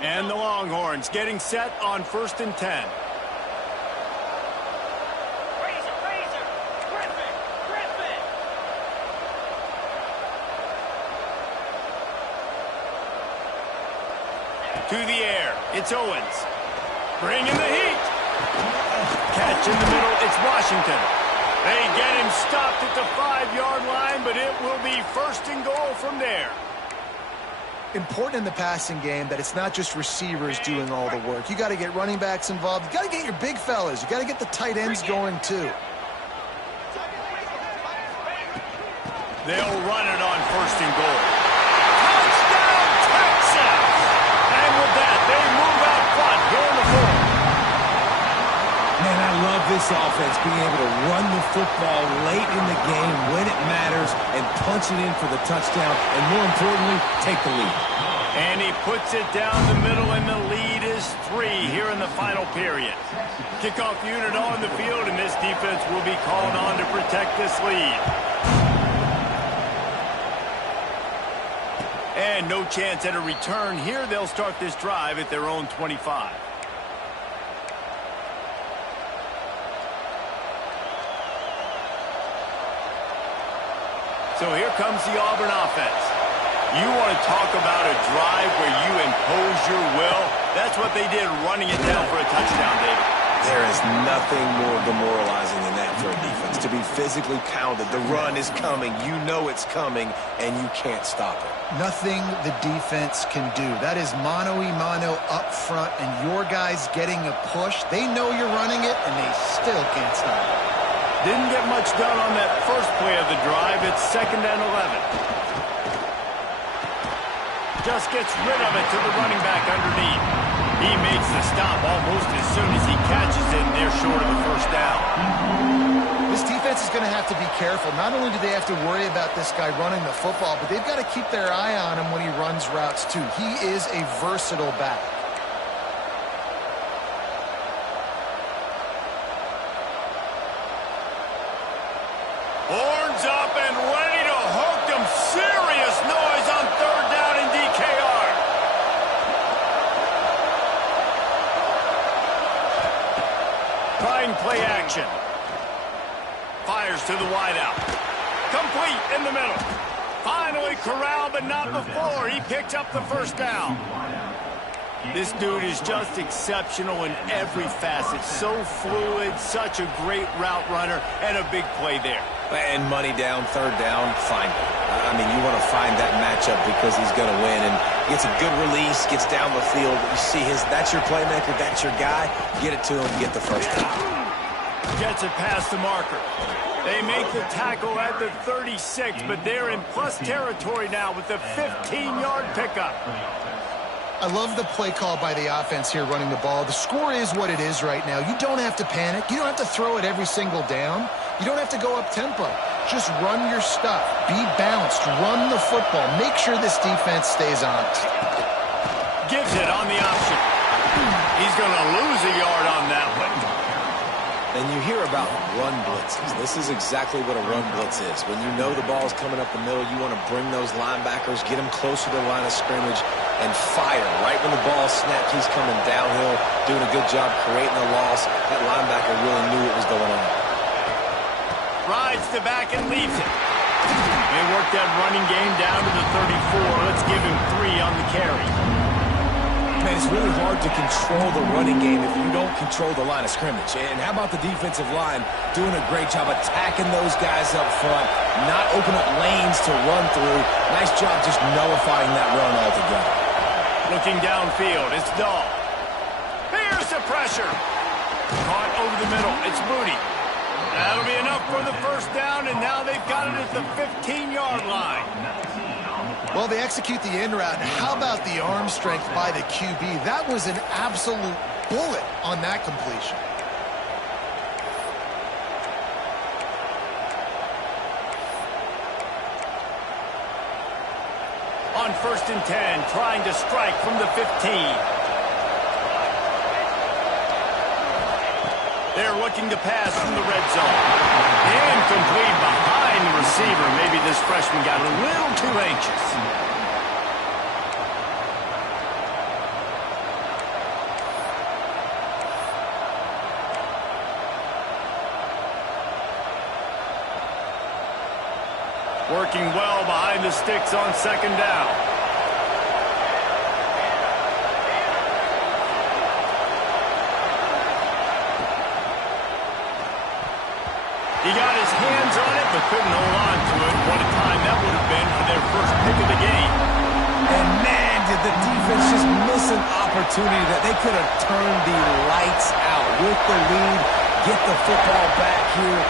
And the Longhorns getting set on 1st and 10. To the air, it's Owens. Bringing the heat. Catch in the middle, it's Washington. They get him stopped at the 5-yard line, but it will be 1st and goal from there. Important in the passing game that it's not just receivers doing all the work. You got to get running backs involved. You got to get your big fellas. You got to get the tight ends going too. They'll run it on 1st and goal. Touchdown, Texas! And with that, they move out front here in the 4th. Man, I love this offense, being able to run the football late in the game when it matters and punch it in for the touchdown, and more importantly, take the lead. And he puts it down the middle, and the lead is 3 here in the final period. Kickoff unit on the field, and this defense will be called on to protect this lead. And no chance at a return here. They'll start this drive at their own 25. So here comes the Auburn offense. You want to talk about a drive where you impose your will? That's what they did, running it down for a touchdown, David. There is nothing more demoralizing than that for a defense. To be physically pounded, the run is coming, you know it's coming, and you can't stop it. Nothing the defense can do. That is mano-a-mano up front, and your guys getting a push. They know you're running it, and they still can't stop it. Didn't get much done on that first play of the drive. It's 2nd and 11. Just gets rid of it to the running back underneath. He makes the stop almost as soon as he catches it, and they're short of the 1st down. This defense is going to have to be careful. Not only do they have to worry about this guy running the football, but they've got to keep their eye on him when he runs routes too. He is a versatile back. Horns up and ready to hook them. Serious noise on 3rd down in DKR. Trying play action. Fires to the wideout. Complete in the middle. Finally corralled, but not before. He picked up the 1st down. This dude is just exceptional in every facet. So fluid, such a great route runner, and a big play there. And money down, 3rd down, find it. I mean, you want to find that matchup because he's going to win, and gets a good release, gets down the field. You see that's your playmaker, that's your guy. Get it to him, get the 1st down. Gets it past the marker. They make the tackle at the 36, but they're in plus territory now with the 15-yard pickup. I love the play call by the offense here running the ball. The score is what it is right now. You don't have to panic. You don't have to throw it every single down. You don't have to go up tempo. Just run your stuff. Be balanced. Run the football. Make sure this defense stays on it. Gives it on the option. He's going to lose it And you hear about run blitzes. This is exactly what a run blitz is. When you know the ball's coming up the middle, you want to bring those linebackers, get them closer to the line of scrimmage, and fire. Right when the ball snapped, he's coming downhill, doing a good job creating a loss. That linebacker really knew what was going on. Rides to back and leaves it. They work that running game down to the 34. Let's give him 3 on the carry. Man, it's really hard to control the running game if you don't control the line of scrimmage. And how about the defensive line doing a great job attacking those guys up front, not opening up lanes to run through. Nice job just nullifying that run altogether. Looking downfield, it's Dahl. Here's the pressure. Caught over the middle, it's Moody. That'll be enough for the first down, and now they've got it at the 15-yard line. Well, they execute the end route. How about the arm strength by the QB? That was an absolute bullet on that completion. On 1st and 10, trying to strike from the 15. They're looking to pass from the red zone. Incomplete behind the receiver. Maybe this freshman got a little too anxious. Working well behind the sticks on 2nd down. He got his hands on it, but couldn't hold on to it. What a time that would have been for their first pick of the game. And man, did the defense just miss an opportunity that they could have turned the lights out with the lead, get the football back here.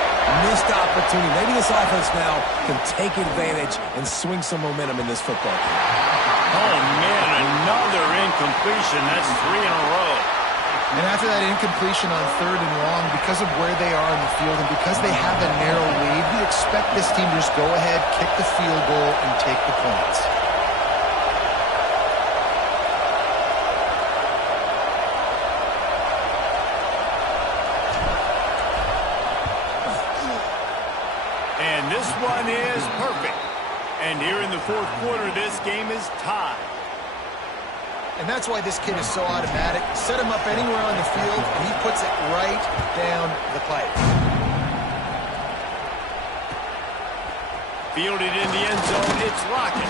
Missed opportunity. Maybe this offense now can take advantage and swing some momentum in this football game. Oh, man, another incompletion. That's 3 in a row. And after that incompletion on 3rd and long, because of where they are in the field and because they have a narrow lead, we expect this team to just go ahead, kick the field goal, and take the points. And this one is perfect. And here in the 4th quarter, this game is tied. And that's why this kid is so automatic. Set him up anywhere on the field, and he puts it right down the pipe. Fielded in the end zone, it's Lockett.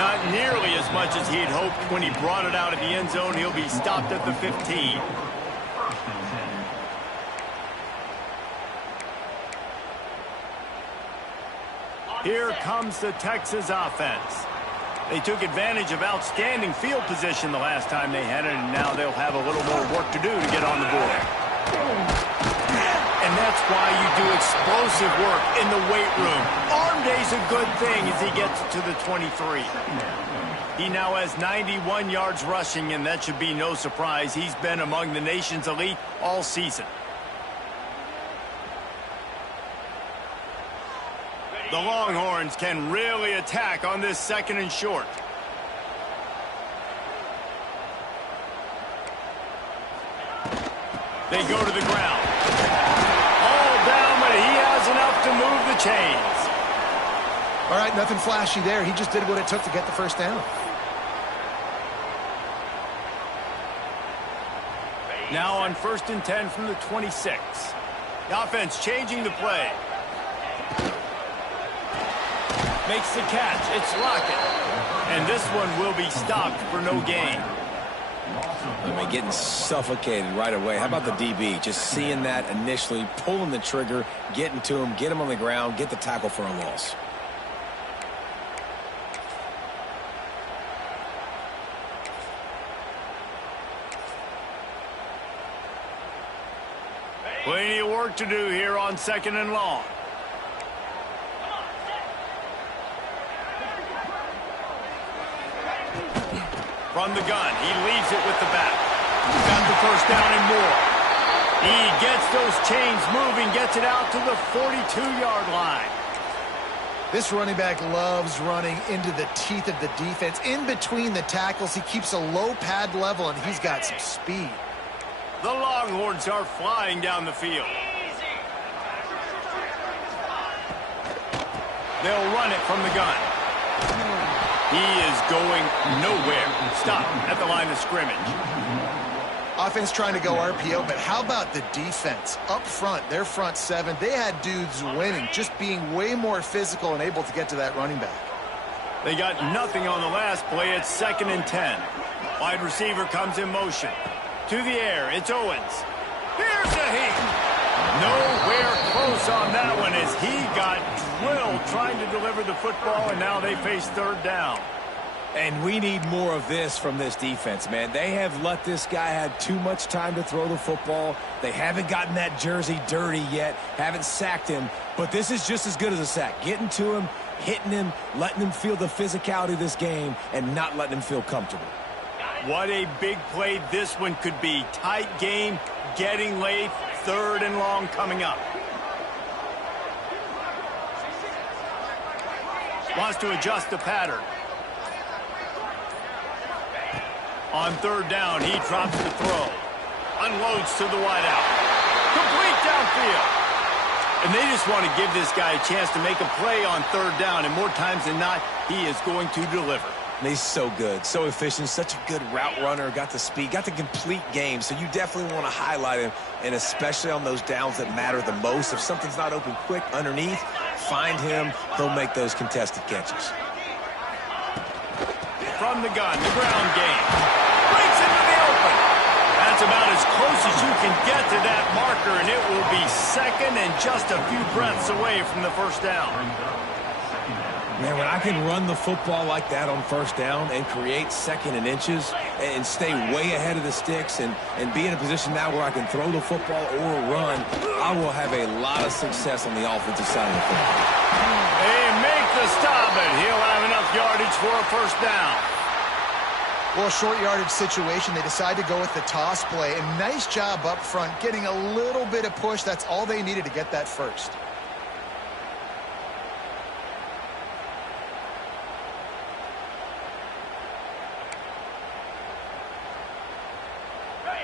Not nearly as much as he'd hoped when he brought it out of the end zone. He'll be stopped at the 15. Here comes the Texas offense. They took advantage of outstanding field position the last time they had it, and now they'll have a little more work to do to get on the board. And that's why you do explosive work in the weight room. Arm day's a good thing as he gets to the 23. He now has 91 yards rushing, and that should be no surprise. He's been among the nation's elite all season. The Longhorns can really attack on this 2nd and short. They go to the ground. All down, but he has enough to move the chains. All right, nothing flashy there. He just did what it took to get the first down. Now on 1st and 10 from the 26. The offense changing the play. Makes the catch. It's Lockett. And this one will be stopped for no gain. I mean, getting suffocated right away. How about the DB? Just seeing that initially, pulling the trigger, getting to him, get him on the ground, get the tackle for a loss. Plenty of work to do here on 2nd and long. From the gun, he leaves it with the back. Got the first down and more. He gets those chains moving, gets it out to the 42-yard line. This running back loves running into the teeth of the defense. In between the tackles, he keeps a low pad level, and he's got some speed. The Longhorns are flying down the field. They'll run it from the gun. He is going nowhere. Stop at the line of scrimmage. Offense trying to go RPO, but how about the defense? Up front, their front seven, they had dudes winning, just being way more physical and able to get to that running back. They got nothing on the last play. It's 2nd and 10. Wide receiver comes in motion. To the air, it's Owens. Here's a heat. Nowhere close on that one as he got drilled trying to deliver the football, and now they face 3rd down. And we need more of this from this defense, man. They have let this guy have too much time to throw the football. They haven't gotten that jersey dirty yet, haven't sacked him, but this is just as good as a sack. Getting to him, hitting him, letting him feel the physicality of this game, and not letting him feel comfortable. What a big play this one could be. Tight game, getting late, 3rd and long coming up. Wants to adjust the pattern. On 3rd down, he drops the throw. Unloads to the wideout. Complete downfield. And they just want to give this guy a chance to make a play on 3rd down, and more times than not, he is going to deliver. And he's so good, so efficient, such a good route runner, got the speed, got the complete game, so you definitely want to highlight him, and especially on those downs that matter the most. If something's not open quick underneath, find him, he'll make those contested catches. From the gun, the ground game. Breaks into the open. That's about as close as you can get to that marker, and it will be 2nd and just a few breaths away from the 1st down. Man, when I can run the football like that on 1st down and create 2nd and inches and stay way ahead of the sticks and be in a position now where I can throw the football or run, I will have a lot of success on the offensive side of the football. They make the stop, and he'll have enough yardage for a 1st down. Well, short yardage situation, they decide to go with the toss play, and nice job up front, getting a little bit of push. That's all they needed to get that first.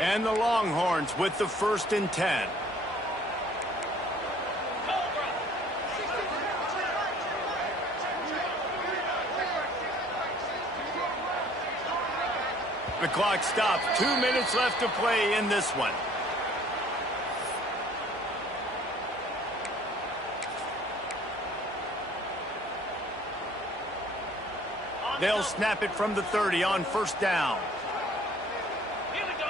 And the Longhorns with the 1st and 10. The clock stops. 2 minutes left to play in this one. They'll snap it from the 30 on 1st down. Here we go.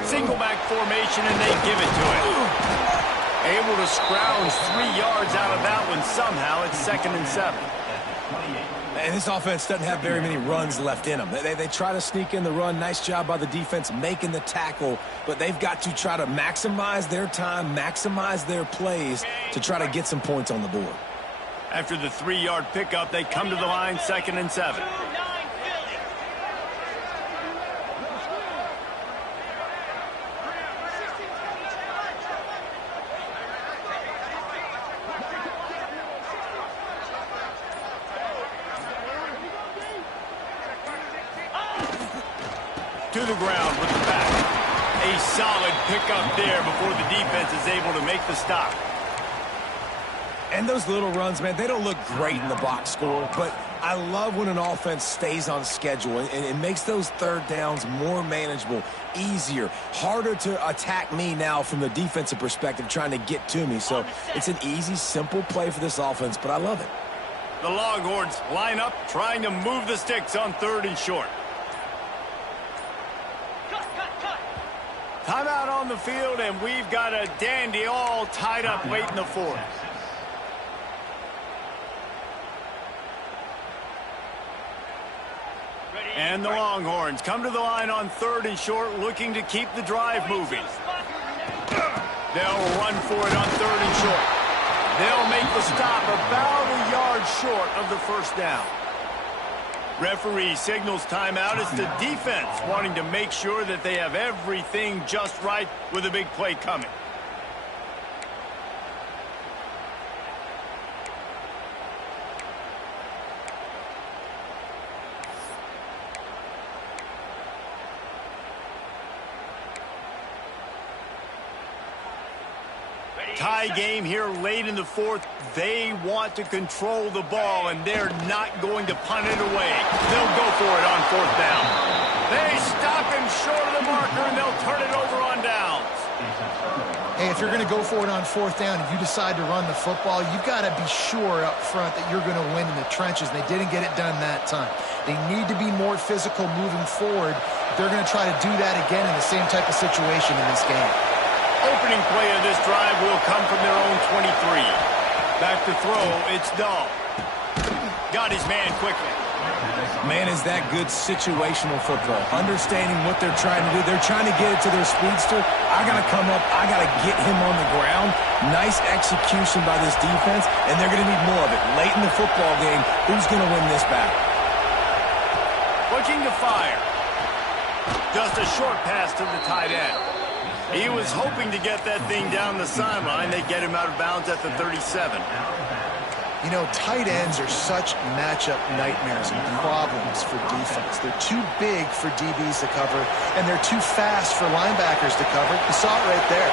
10. Single back formation, and they give it to him. Able to scrounge 3 yards out of that one somehow. It's 2nd and 7. And this offense doesn't have very many runs left in them. They try to sneak in the run. Nice job by the defense making the tackle, but they've got to try to maximize their time, maximize their plays to try to get some points on the board. After the 3-yard pickup, they come to the line, 2nd and 7. To the ground with the back. A solid pickup there before the defense is able to make the stop. And those little runs, man, they don't look great in the box score, but I love when an offense stays on schedule, and it makes those 3rd downs more manageable, easier, harder to attack me now from the defensive perspective trying to get to me. So it's an easy, simple play for this offense, but I love it. The Longhorns line up, trying to move the sticks on 3rd and short. Timeout on the field, and we've got a dandy all tied up late in the 4th. And the Longhorns come to the line on 3rd and short, looking to keep the drive moving. They'll run for it on 3rd and short. They'll make the stop about a yard short of the 1st down. Referee signals timeout. It's the defense wanting to make sure that they have everything just right with a big play coming. Tie game here late in the fourth. They want to control the ball, and they're not going to punt it away. They'll go for it on fourth down. They stop him short of the marker, and they'll turn it over on downs. Hey, if you're going to go for it on fourth down and you decide to run the football, you've got to be sure up front that you're going to win in the trenches. They didn't get it done that time. They need to be more physical moving forward. They're going to try to do that again in the same type of situation in this game. Opening play of this drive will come from their own 23. Back to throw, it's Dahl. Got his man quickly. Man, is that good situational football. Understanding what they're trying to do. They're trying to get it to their speedster. I got to come up. I got to get him on the ground. Nice execution by this defense, and they're going to need more of it. Late in the football game, who's going to win this battle? Looking to fire. Just a short pass to the tight end. He was hoping to get that thing down the sideline. They get him out of bounds at the 37. You know, tight ends are such matchup nightmares and problems for defense. They're too big for DBs to cover, and they're too fast for linebackers to cover. You saw it right there.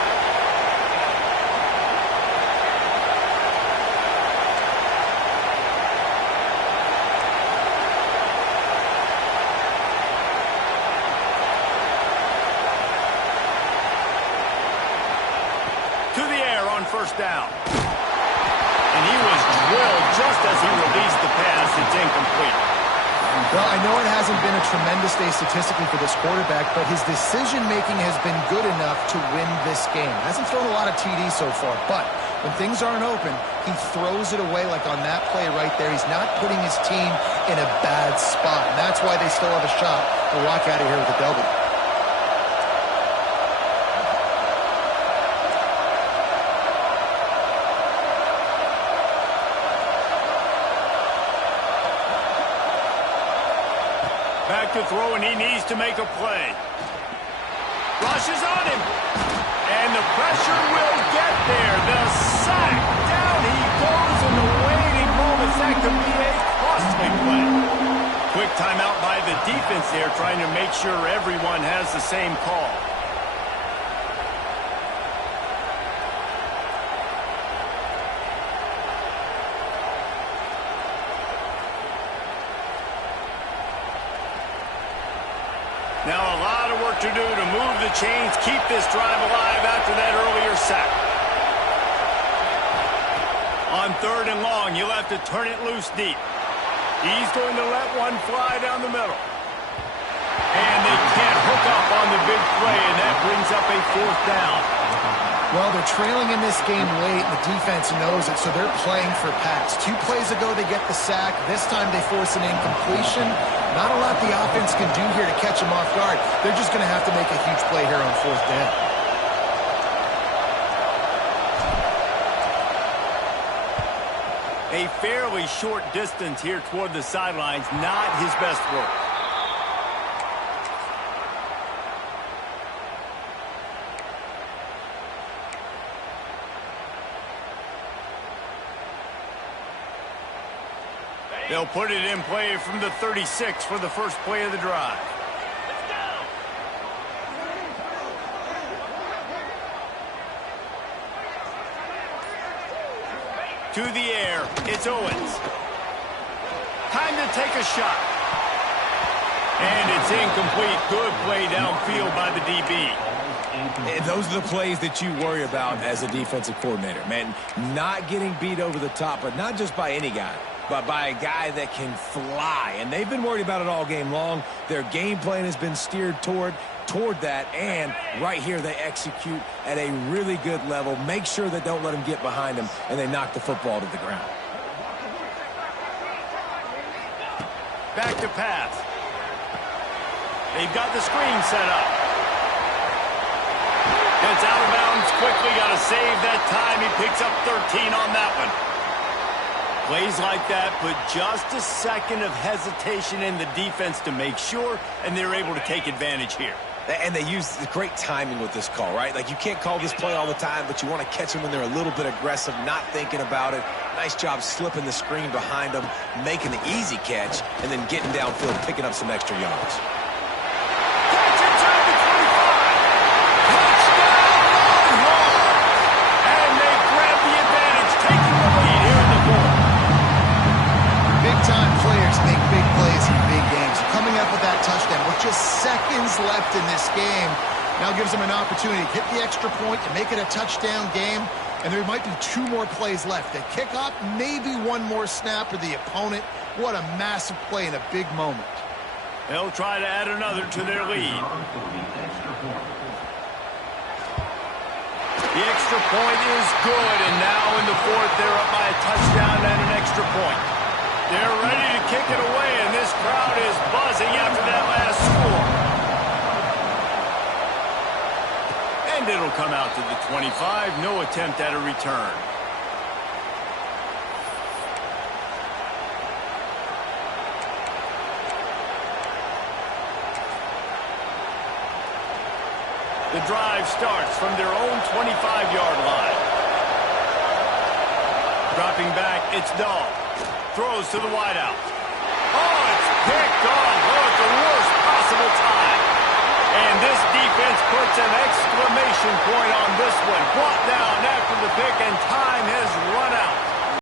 To the air on first down. And he was drilled just as he released the pass. It's incomplete. Well, I know it hasn't been a tremendous day statistically for this quarterback, but his decision-making has been good enough to win this game. Hasn't thrown a lot of TDs so far, but when things aren't open, he throws it away like on that play right there. He's not putting his team in a bad spot, and that's why they still have a shot to walk out of here with a W. Back to throw, and he needs to make a play. Rushes on him. And the pressure will get there. The sack. Down he goes in the waiting moments. That could be a costly play. Quick timeout by the defense there, trying to make sure everyone has the same call. Now a lot of work to do to move the chains, keep this drive alive after that earlier sack. On third and long, you'll have to turn it loose deep. He's going to let one fly down the middle. And they can't hook up on the big play, and that brings up a fourth down. Well, they're trailing in this game late, and the defense knows it, so they're playing for pass. 2 plays ago, they get the sack. This time, they force an incompletion. Not a lot the offense can do here to catch them off guard. They're just going to have to make a huge play here on fourth down. A fairly short distance here toward the sidelines, not his best work. They'll put it in play from the 36 for the first play of the drive. To the air, it's Owens. Time to take a shot. And it's incomplete. Good play downfield by the DB. And those are the plays that you worry about as a defensive coordinator, man. Not getting beat over the top, but not just by any guy, but by a guy that can fly. And they've been worried about it all game long. Their game plan has been steered toward that, and right here they execute at a really good level. Make sure they don't let them get behind them, and they knock the football to the ground. Back to pass. They've got the screen set up. Gets out of bounds quickly. Got to save that time. He picks up 13 on that one. Plays like that, but just a second of hesitation in the defense to make sure, and they're able to take advantage here. And they use great timing with this call, right? Like, you can't call this play all the time, but you want to catch them when they're a little bit aggressive, not thinking about it. Nice job slipping the screen behind them, making the easy catch, and then getting downfield, picking up some extra yards. Catch inside the 25. Touchdown, Longhorns! And they seconds left in this game. Now gives them an opportunity to hit the extra point and make it a touchdown game. And there might be 2 more plays left. They kick up, maybe 1 more snap for the opponent. What a massive play in a big moment. They'll try to add another to their lead. The extra point is good, and now in the 4th, they're up by a touchdown and an extra point. They're ready to kick it away, and this crowd is buzzing after that last score. And it'll come out to the 25. No attempt at a return. The drive starts from their own 25-yard line. Dropping back, it's Dahl. Throws to the wideout. Oh, it's picked off. Oh, at the worst possible time. And this defense puts an exclamation point on this one. Brought down after the pick, and time has run out.